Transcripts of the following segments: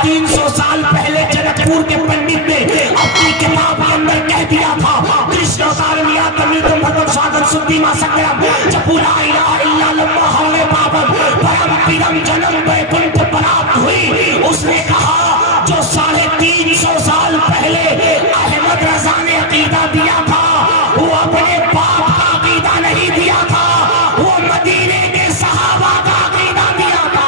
350 साल पहले जनकपुर के पंडित ने अपनी किताब के अंदर कह दिया था, कृष्ण सारमिया तमितम भगवत साधन शुद्धि मा संग्राम जपुला इलाहा इल्ला लम्मा हवे पावन परम पीरम जन्म वैकुंठ प्राप्त हुई। उसने कहा जो 350 साल पहले अहमद रजा ने अकीदा दिया था, वो अपने बाप का अकीदा नहीं दिया था, वो मदीने के सहाबा का अकीदा दिया था।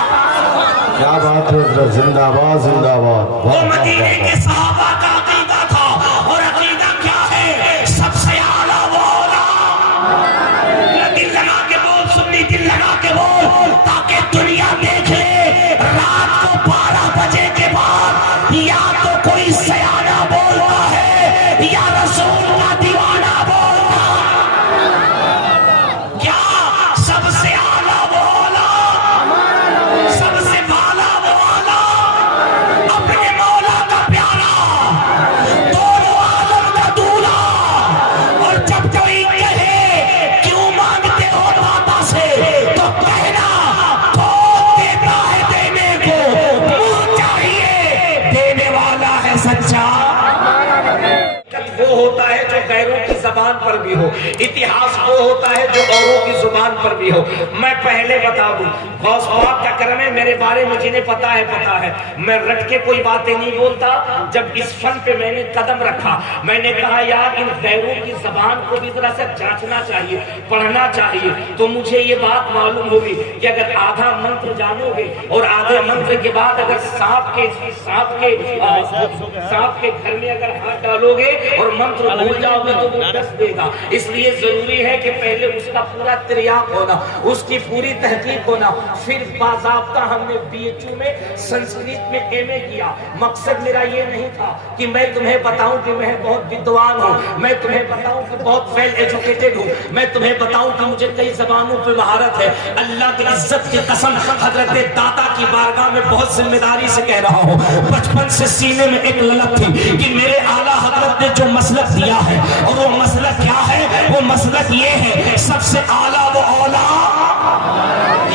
क्या बात है, जिंदाबाद जिंदाबाद। वो मदीने के सहाबा का अकीदा था। और अकीदा क्या है? सबसे आला वो आला। दिल लगा के बोल सुन्नी, दिल लगा के बोल, ताकि दुनिया देख ले। रात को 12 बजे के बाद या तो कोई सयाना बोलता है या रसूल का दीवाना बोलता। क्या सबसे आला वो आला, सबसे वाला वो आला, अपने मौला का प्यारा, दोनों आलम का दूल्हा। और जब कोई कहे क्यों मांगते हो बाबा से, तो कहना कौन देता है देने को, मुंह चाहिए देने वाला है सच्चा। वो होता है जो गैरों की जबान पर भी हो, इतिहास वो होता है जो औरों की जुबान पर भी हो। मैं पहले बता दूं, गौस पाक का करम है, मेरे बारे में जिन्हें पता है। मैं रट के कोई बातें नहीं बोलता। जब इस फन पे मैंने कदम रखा, मैंने कहा यार इन गैरों की जबान को भी जरा से जांचना चाहिए, पढ़ना चाहिए। तो मुझे ये बात मालूम होगी कि अगर आधा मंत्र जानोगे और आधे मंत्र के बाद अगर सांप के घर में अगर हाथ डालोगे और मंत्र भूल जाओगे तो वो डस देगा। इसलिए जरूरी है कि पहले उसका पूरा तिरयाक होना, उसकी पूरी तहकीक होना। फिर बाज़ाब्ता हमने BHU में संस्कृत में MA किया। मकसद मेरा ये नहीं था कि मैं तुम्हें बताऊं कि मैं बहुत विद्वान हूं, मैं तुम्हें बताऊं कि बहुत वेल एजुकेटेड हूं, मैं तुम्हें बताऊं कि मुझे कई जबानों पर महारत है। अल्लाह की इज्जत की कसम, हजरत दाता की बारगाह में बहुत जिम्मेदारी से कह रहा हूं। बचपन से सीने में एक ललक थी कि मेरे आला हजरत ने जो मसलक दिया है, और वो मसलक क्या है? वो मसलक ये है, सबसे आला वो औला।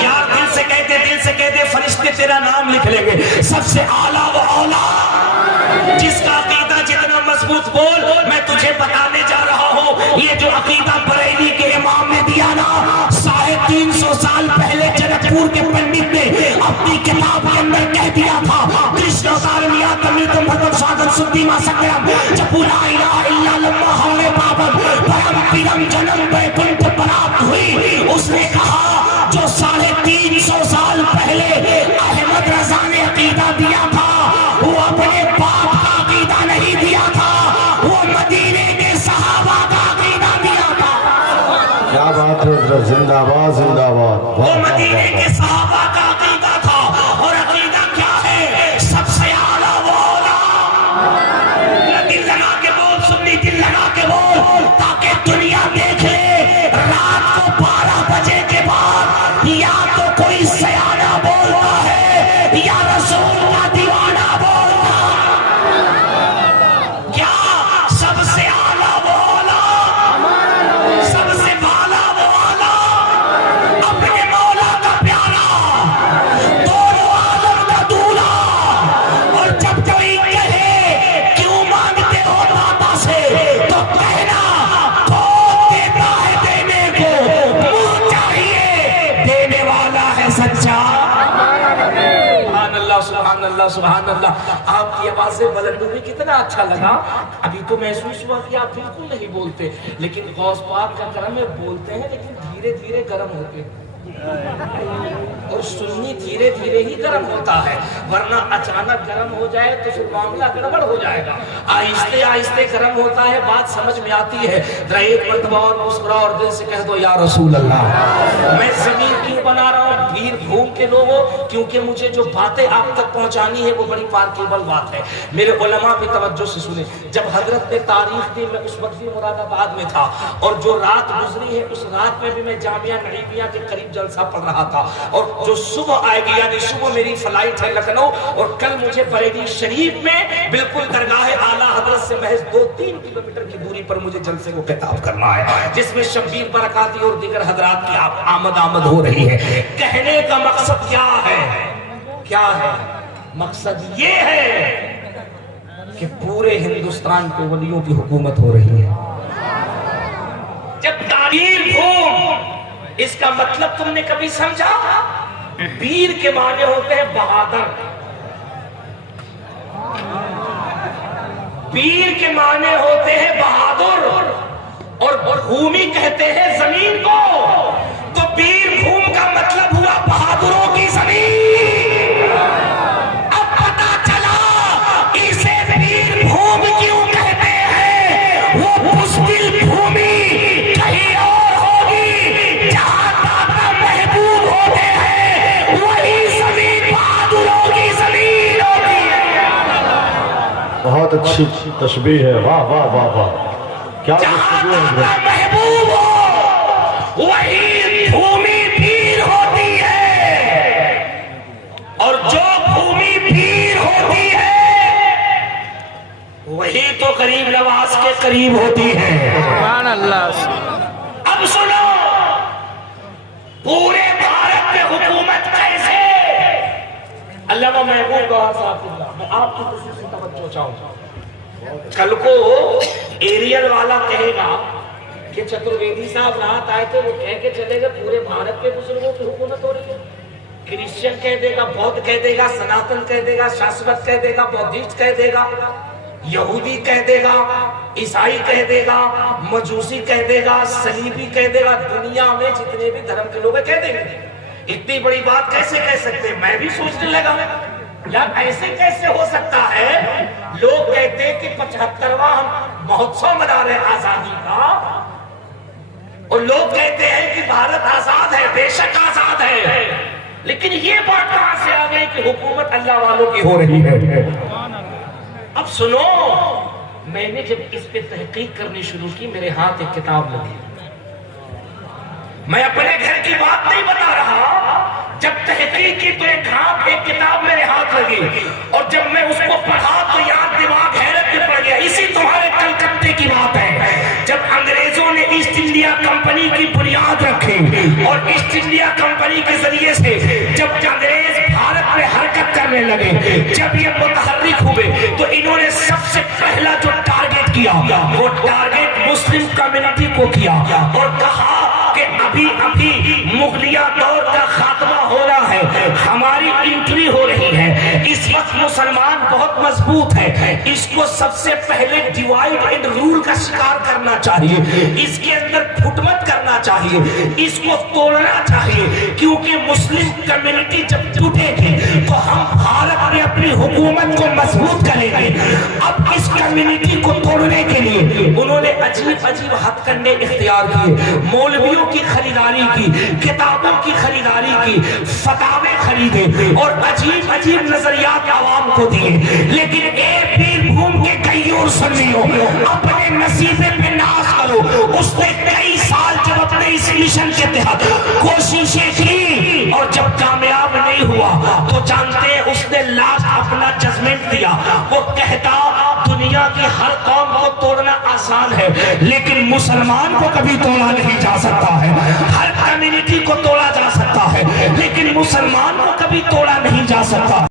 यार दिल से कहते फरिश्ते तेरा नाम लिख लेंगे। सबसे आला वो औला, जिसका अकीदा जितना मजबूत बोल। मैं तुझे बताने जा रहा हूँ, ये जो अकीदा बरेली के इमाम ने दिया ना, 350 साल पहले जनकपुर के पंडित ने अपनी किताब के अंदर कह दिया था, कृष्ण सारमिया तमितम भगवत साधन शुद्धि मा संग्राम जपुला इलाहा इल्ला लम्मा हवे पावन परम पीरम जन्म वैकुंठ प्राप्त हुई। उसने कहा जो 350 साल पहले अहमद रजा ने अकीदा दिया था, वो अपने बाप का अकीदा नहीं दिया था, वो मदीने के सहाबा का अकीदा दिया था। क्या बात है, जिंदाबाद जिंदाबाद। वो मदीने के सहाबा का अकीदा था। और अकीदा क्या है? सबसे आला वो आला। दिल लगा के बोल सुन्नी, दिल लगा के बोल, ताकि दुनिया देख ले। रात को 12 बजे के बाद या तो कोई सयाना बोलता है या रसूल का दीवाना बोलता। क्या सबसे आला वो आला, सबसे वाला वो आला, अपने मौला का प्यारा, दोनों आलम का दूल्हा। और जब कोई कहे क्यों मांगते हो बाबा से, तो कहना कौन देता है देने को, मुंह चाहिए देने वाला है सच्चा। सुभान अल्लाह सुभान अल्लाह। आपकी आवाज से बदलने में कितना अच्छा लगा। अभी तो महसूस हुआ कि आप बिल्कुल नहीं बोलते, लेकिन गौस पाक का करम है, बोलते हैं लेकिन धीरे धीरे गर्म होते हैं। और सुन्नी धीरे धीरे ही गर्म होता है, वरना अचानक गर्म हो जाए तो फिर मामला गड़बड़ हो जाएगा। आहिस्ते आहिस्ते गर्म होता है, बात समझ में आती है। एक मरतबा और मुस्कुरा और दिल से कह दो या रसूल अल्लाह। मैं जमीन क्यों बना रहा हूँ? भीड़ भूम के लोगों, क्योंकि मुझे जो बातें आप तक पहुंचानी है वो बड़ी पार्केबल बात है। मेरे उलमा भी तवज्जो से सुने। जब हजरत ने तारीफ दी, मैं उस वक्त भी मुरादाबाद में था, और जो रात गुजरी है उस रात में भी मैं जामिया नईमिया के करीब जलसा पढ़ रहा था। और जो सुबह आएगी, यानी सुबह मेरी फ्लाइट है लखनऊ, और कल मुझे बरेली शरीफ में बिल्कुल दरगाह आला हजरत से महज 2-3 किलोमीटर की दूरी पर मुझे जलसे को खिताब करना है, जिसमें शब्बीर बरकाती और दीगर हजरात की आमद हो रही है। कहने का मकसद क्या है? क्या है? मकसद ये है कि पूरे हिंदुस्तान पे वलियों की हुकूमत हो रही है। जब वीर भूम, इसका मतलब तुमने कभी समझा? वीर के माने होते हैं बहादुर, वीर के माने होते हैं बहादुर, और भूमि कहते हैं जमीन को। तो वीर भूम का मतलब हुआ बहादुरों की जमीन। अब पता चला इसे वीर भूम क्यों कहते हैं। वो मुश्किल भूमि कहीं और होगी, जहां दादा महबूब होते हैं, वही जमीन बहादुरों की जमीन होती है। बहुत अच्छी तशबीह है, वाह वाह वाह वाह, क्या गुफ्तगू है। महबूब हो वही भूमि वीर होती है, और जो भूमि वीर होती है वही तो करीब नवाज के करीब होती है। सुभान अल्लाह। अब सुनो, पूरे भारत में हुकूमत कैसे। अल्लामा महबूब गौहर साहब, मैं आपकी खुशी से तवज्जो चाहूंगा। कल को एरियल वाला कहेगा कि चतुर्वेदी साहब रात आए थे, वो कह के चले गए पूरे भारत के बुजुर्गों की हुकूमत हो रही है। क्रिश्चियन कह देगा, बौद्ध कह देगा, सनातन कह देगा, शाश्वत कह देगा, बौद्धिस्ट कह देगा, यहूदी कह देगा, ईसाई कह देगा, मजूसी कह देगा, सलीबी कह देगा। दुनिया में जितने भी धर्म के लोग हैं कह देंगे। इतनी बड़ी बात कैसे कह सकते? मैं भी सोचने लगा यार ऐसे कैसे हो सकता है। लोग कहते हैं कि 75वां हम महोत्सव मना रहे हैं आजादी का, और लोग कहते हैं कि भारत आजाद है। बेशक आजाद है, लेकिन ये बात कहां से आ गई कि हुकूमत अल्लाह वालों की हो रही है। अब सुनो, मैंने जब इस पे तहकीक करनी शुरू की, मेरे हाथ एक किताब लगी। मैं अपने घर की बात नहीं बता रहा। जब तहकीक की तो एक किताब मेरे हाथ लगी, और जब मैं उसको पढ़ा तो याद दिमाग हैरत में पड़ गया। इसी तुम्हारे कलकत्ते की बात है, जब अंग्रेजों ने ईस्ट इंडिया कंपनी की बुनियाद रखी, और ईस्ट इंडिया कंपनी के जरिए से जब अंग्रेज भारत में हरकत करने लगे, जब ये मुतहर्रिक हुए, तो इन्होंने सबसे पहला जो टारगेट किया वो टारगेट मुस्लिम कम्युनिटी को किया, और कहा कि अभी अभी मुगलिया दौर का खात्मा हो रहा है, हमारी एंट्री हो रही है। इस वक्त मुसलमान बहुत मजबूत है, इसको सबसे पहले डिवाइड एंड रूल का शिकार करना चाहिए, इसके अंदर फुटमत करना चाहिए, इसको तोड़ना चाहिए, क्योंकि मुस्लिम कम्युनिटी जब टूटेगी तो हम भारत में अपनी हुकूमत को मजबूत करेंगे। अब इस कम्युनिटी को तोड़ने के लिए उन्होंने अजीब अजीब हथकंडे इख्तियार किए। मौलवियों की खरीदारी की, किताबों की खरीदारी की, फतावे खरीदे, और अजीब अजीब नजरियात आवाम को दिए। लेकिन एक वीरभूम के कईयोर सुन्नियों, अपने नसीबे पे नाज करो। उसने कई साल जब अपने इस मिशन के तहत कोशिशें की, और जब कामयाब नहीं हुआ तो जानते हैं उसने लास्ट अपना जजमेंट दिया। वो कहता दुनिया की हर कौम को तोड़ना आसान है, लेकिन मुसलमान को कभी तोड़ा नहीं जा सकता है। हर कम्युनिटी को तोड़ा जा सकता है, लेकिन मुसलमान को कभी तोड़ा नहीं जा सकता।